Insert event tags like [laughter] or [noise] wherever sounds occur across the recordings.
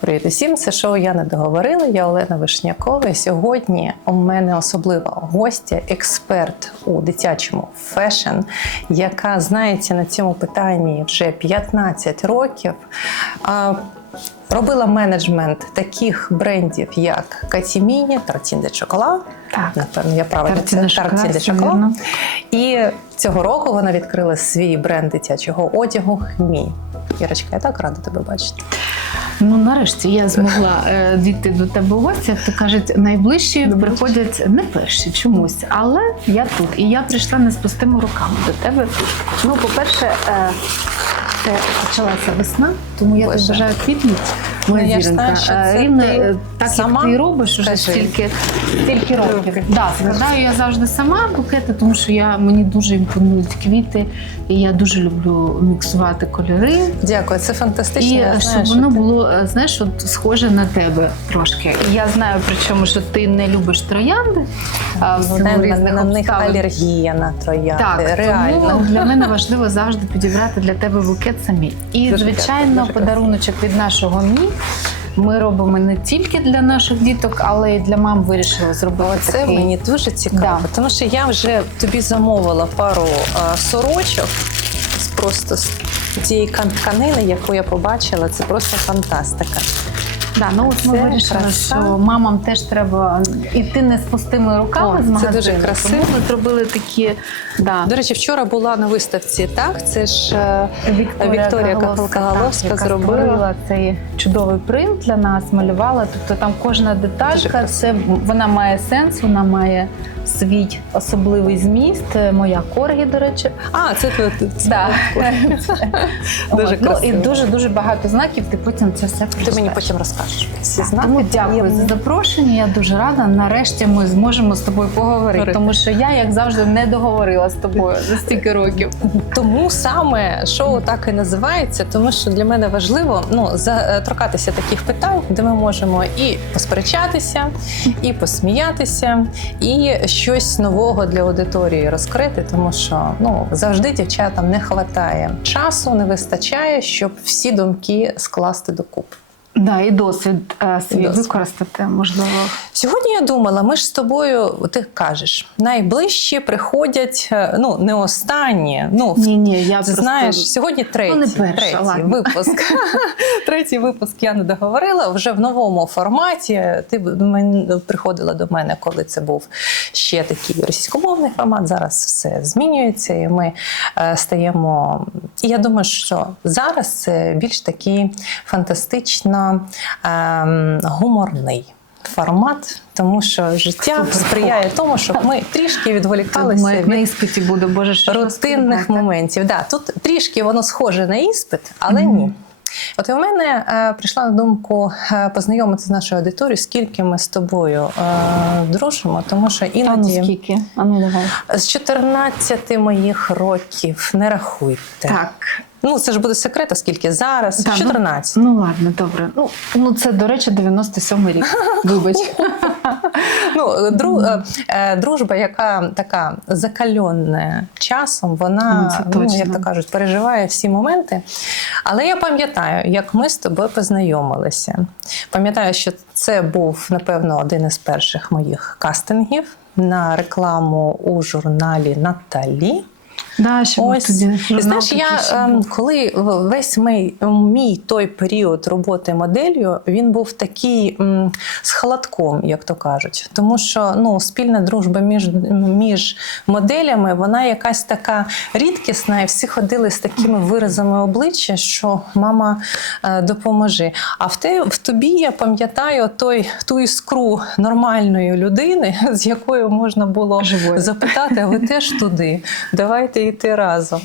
Привіт усім, це шоу Я не договорила. Я Олена Вишнякова. І Сьогодні у мене особлива гостя, експерт у дитячому фешн, яка знається на цьому питанні вже 15 років. Робила менеджмент таких брендів, як Катіміні, Тартін де Чокола. Так. Напевно, я правильно Тартін де Шокола, Тартін де Шокола. І цього року вона відкрила свій бренд дитячого одягу Мій. Ірочка, я так рада тебе бачити. Ну, нарешті я змогла е, дійти до тебе гості. Як то кажуть, найближчі приходять не перші чомусь, але я тут. І я прийшла не з пустими руками до тебе. Ну, по-перше, е, це почалася весна, тому я Боже. тебе бажаю квітнуть. Ну, Моя я зіронька. знаю, що Е, це Рівно ти е, так, сама? як ти робиш Скажи. стільки, стільки років. Да, складаю я завжди сама букети, тому що я, мені дуже імпонують квіти, і я дуже люблю міксувати кольори. Дякую, це фантастично. І Я щоб знаю, що воно ти- було, е, знаєш, от схоже на тебе трошки. І я знаю, причому, що ти не любиш троянди. А в на, різних на них алергія на троянди. Так, реально. тому для мене важливо завжди підібрати для тебе букет самі. І, Дуже звичайно, подаруночок від нашого мі. Ми робимо не тільки для наших діток, але й для мам вирішили зробити Це такий. мені дуже цікаво, Да. тому що я вже тобі замовила пару а, сорочок з просто з цієї кан- тканини, яку я побачила. Це просто фантастика. Да, ну от ми Це вирішили, краса. що мамам теж треба йти не з пустими руками О, з це дуже красиво. Тому ми зробили такі. Да. До речі, вчора була на виставці. Так, це ж е, Вікторія, Вікторія так, зробила. цей чудовий принт для нас, малювала. Тобто там кожна деталька, це вона має сенс, вона має свій особливий зміст. Е, Моя коргі, до речі. а це. Да. [laughs] Дуже ну, і дуже дуже багато знаків. Ти потім це все Ти мені потім розкажеш. Всі знаки. Тому дякую за запрошення. Я дуже рада. Нарешті ми зможемо з тобою поговорити, Говорити. тому що я, як завжди, не договорила з тобою за стільки років. Тому саме шоу так і називається, тому що для мене важливо ну заторкатися таких питань, де ми можемо і посперечатися, і посміятися, і щось нового для аудиторії розкрити, тому що ну завжди дівчатам не вистачає часу, не вистачає, щоб всі думки скласти докупи. Да, і досвід е, свій Досвід. використати можливо. Сьогодні я думала, ми ж з тобою, ти кажеш, найближчі приходять, е, ну не останні. Ну Ні, ні, я Ти просто... знаєш, сьогодні третій, Ну, не перша, третій ладно. випуск. [laughs] третій випуск я не договорила вже в новому форматі. Ти приходила до мене, коли це був ще такий російськомовний формат. Зараз все змінюється, і ми е, стаємо. І я думаю, що зараз це більш такий фантастично ем, гуморний. Формат, тому що життя сприяє тому, щоб ми трішки відволікалися від на іспиті буде, боже, що рутинних моментів. Да, тут трішки воно схоже на іспит, але ні. От і у мене е, прийшла на думку е, познайомитися з нашою аудиторією, скільки ми з тобою е, дружимо, тому що А ну іноді скільки? А ну давай. з 14 моїх років не рахуйте. Так. Ну це ж буде секрет, а скільки зараз? Та, 14. Ну, ну ладно, добре. Ну, ну це, до речі, 97-й рік. [laughs] Вибач. [laughs] Ну, дру, е, е, дружба, яка така закальонна часом, вона, Ну, ну, як то кажуть, переживає всі моменти. Але я пам'ятаю, як ми з тобою познайомилися. Пам'ятаю, що це був, напевно, один із перших моїх кастингів на рекламу у журналі Наталі. Да, був Ось тоді знаєш, я ем, коли весь мій, мій той період роботи моделлю, він був такий м, з холодком, як то кажуть. Тому що ну, спільна дружба між, між моделями, вона якась така рідкісна, і всі ходили з такими виразами обличчя, що мама е, допоможи. А в, те, в тобі я пам'ятаю той, ту іскру нормальної людини, [laughs] з якою можна було Живої. запитати, а ви теж туди. Давайте йти разом.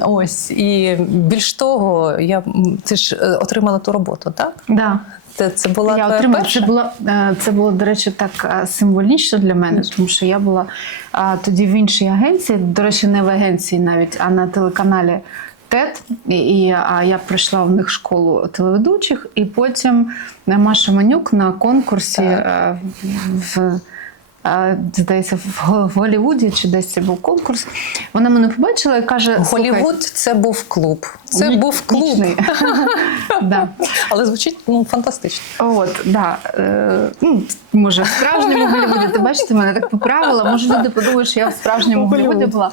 Ось і більш того, я ти ж е, отримала ту роботу, так? Да. Це, це була я твоя перша? Це було, е, це було, до речі, так е, символічно для мене, тому що я була а, тоді в іншій агенції, до речі, не в агенції навіть, а на телеканалі ТЕТ. І, і а, я прийшла в них школу телеведучих, і потім Маша Манюк на конкурсі Так. в. Здається, в Го- Голлівуді чи десь це був конкурс. Вона мене побачила і каже: «Слухай, Голівуд це був клуб. Це був клуб. [laughs] Да. але звучить ну, фантастично. От, да. Е, ну, може, в справжньому Голлівуді. Ти бачите, мене так поправила. Може, люди подумають, що я в справжньому Голлівуді. Голлівуді була.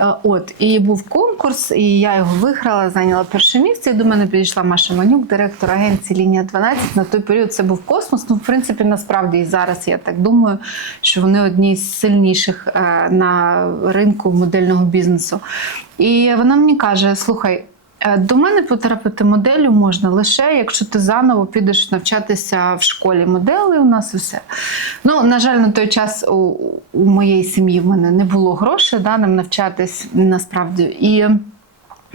Е, От, і був конкурс, і я його виграла, зайняла перше місце. І до мене підійшла Маша Манюк, директор агенції Лінія 12. На той період це був космос. Ну, в принципі, насправді і зараз я так думаю, що вони одні з сильніших е, на ринку модельного бізнесу. І вона мені каже: слухай. Е, До мене потрапити моделлю можна лише, якщо ти заново підеш навчатися в школі моделей у нас і все. Ну, на жаль, на той час у, у моєї сім'ї в мене не було грошей да, нам навчатись насправді. І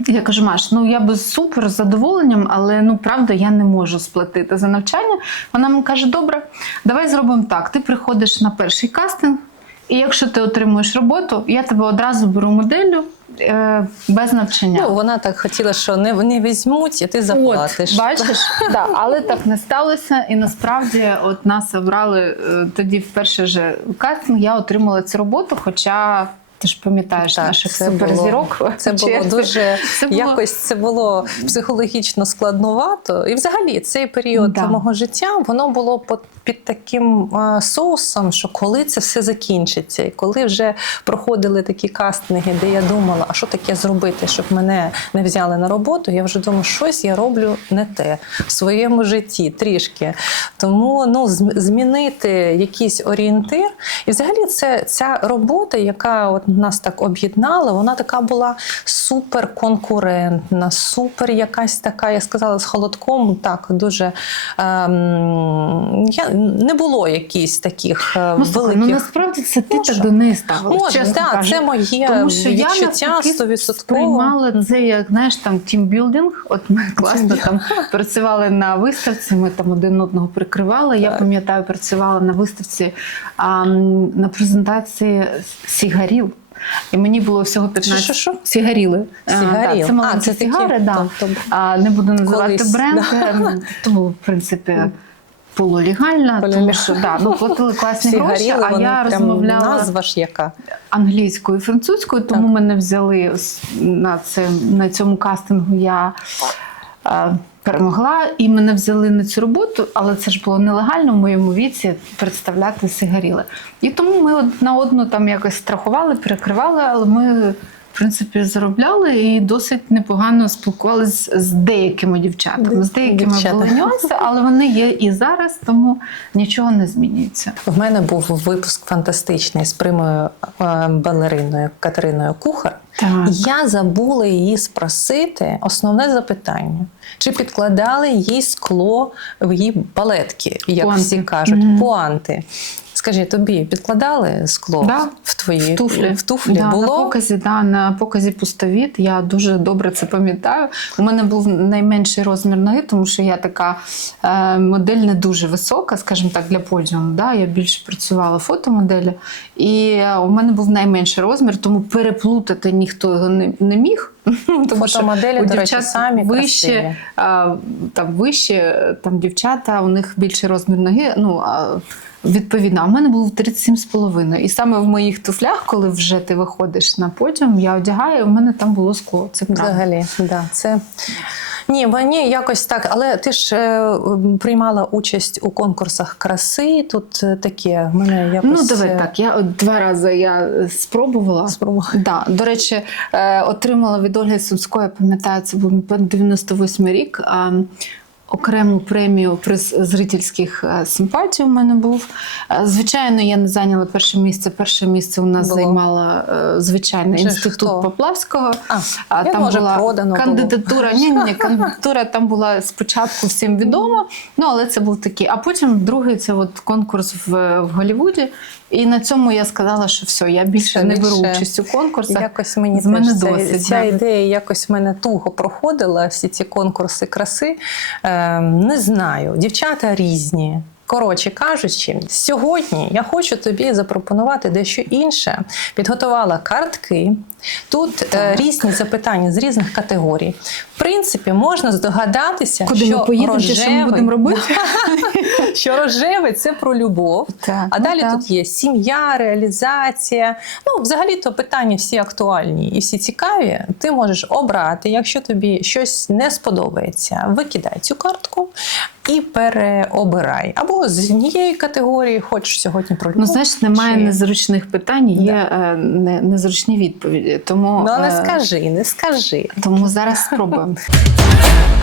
я кажу, Маш, ну я би супер з задоволенням, але ну правда я не можу сплатити за навчання. Вона мені каже: добре, давай зробимо так. Ти приходиш на перший кастинг, і якщо ти отримуєш роботу, я тебе одразу беру моделлю без навчання. Ну, вона так хотіла, що не, не візьмуть, і ти заплатиш. От, бачиш, [laughs] да, але так не сталося. І насправді, от нас обрали е, тоді вперше же кастинг, я отримала цю роботу, хоча. Ти ж пам'ятаєш Так, наших це суперзірок. Було, це було дуже [laughs] Це було- якось це було психологічно складновато. І взагалі цей період Да. мого життя воно було під, таким е, соусом, що коли це все закінчиться, і коли вже проходили такі кастинги, де я думала, а що таке зробити, щоб мене не взяли на роботу, я вже думаю, щось я роблю не те в своєму житті трішки. Тому ну, змінити якийсь орієнтир. І взагалі це ця робота, яка от нас так об'єднала, вона така була супер конкурентна, супер якась така, я сказала, з холодком. Так, дуже ем, я, не було якісь таких е, Ну, великих. ну насправді це ти Ну, так до неї. Може, чесно да, кажу. це моє Тому що я відчуття навпаки 100%. сприймала це як знаєш там тімбілдинг. От ми класно там [laughs] працювали на виставці. Ми там один одного прикривали. Я пам'ятаю, працювала на виставці а, на презентації сігаріл. І мені було всього 15 Що, що, що? сігаріли. А, Це маленькі А, це такі, сігари, да. тобто, А, не буду називати Колись, бренд. да. Ем, То в принципі, полулегально, тому що да, ну, платили класні [laughs] гроші, Сігаріли, а я розмовляла назва ж яка. англійською і французькою, тому Так. мене взяли на, це, на цьому кастингу. Я е, перемогла і мене взяли на цю роботу, але це ж було нелегально в моєму віці представляти сигаріли. І тому ми одна одну там якось страхували, перекривали, але ми. В принципі, заробляли і досить непогано спілкувалися з деякими дівчатами. З деякими Дівчата. були нюанси, але вони є і зараз, тому нічого не змінюється. В мене був випуск фантастичний з примою е, балериною Катериною Кухар. Так. Я забула її спросити основне запитання: чи підкладали їй скло в її балетки, як Пуанти. всі кажуть, Мгм. пуанти. Скажи, тобі підкладали скло Да. в твої В туфлі. В туфлі Да, було? На показі, да, на показі пустовіт. Я дуже добре це пам'ятаю. У мене був найменший розмір ноги, тому що я така е, модель не дуже висока, скажімо так, для подіуму. Да? Я більше працювала фотомоделі. І у мене був найменший розмір, тому переплутати ніхто його не, не міг. Фотомоделі, до речі, самі вище, а, там вище, там дівчата, у них більший розмір ноги. Ну, а, відповідно, у в мене був 37,5. І саме в моїх туфлях, коли вже ти виходиш на подіум, я одягаю, у мене там було скло. Це правда. Взагалі, да, це. Ні, мені якось так, але ти ж е, приймала участь у конкурсах краси. Тут е, таке мене якось. Ну, давай е, так. Я от два рази я е, спробувала. Спробувала. Да. До речі, е, отримала від Ольги Сумської, я пам'ятаю, це був 98 рік. а, Окрему премію приз зрительських е, симпатій у мене був. Е, Звичайно, я не зайняла перше місце. Перше місце у нас Було. займала е, звичайно Вже інститут хто? Поплавського. А, А там може, була продано було. кандидатура. Ні, ні, [laughs] кандидатура там була спочатку всім відома. Ну але це був такий. А потім другий це от конкурс в, в Голлівуді. І на цьому я сказала, що все, я більше Все, не беру участь у конкурсах. Якось мені З мене ця, досить, ця ідея якось в мене туго проходила, всі ці конкурси краси. Е, не знаю, дівчата різні. Коротше кажучи, сьогодні я хочу тобі запропонувати дещо інше. Підготувала картки. Тут е, різні запитання з різних категорій. В принципі, можна здогадатися, Куди що ми поїдемо, рожевий, що ми будемо робити? [laughs] що рожевий це про любов. Так, А ну далі так. тут є сім'я, реалізація. Ну, взагалі-то питання всі актуальні і всі цікаві. Ти можеш обрати, якщо тобі щось не сподобається, викидай цю картку і переобирай. Або з однієї категорії хочеш сьогодні про любов. Ну, знаєш, немає чи- незручних питань, є да. не, незручні відповіді. Тому, Ну, не е, скажи, не скажи. тому зараз спробуємо. [laughs]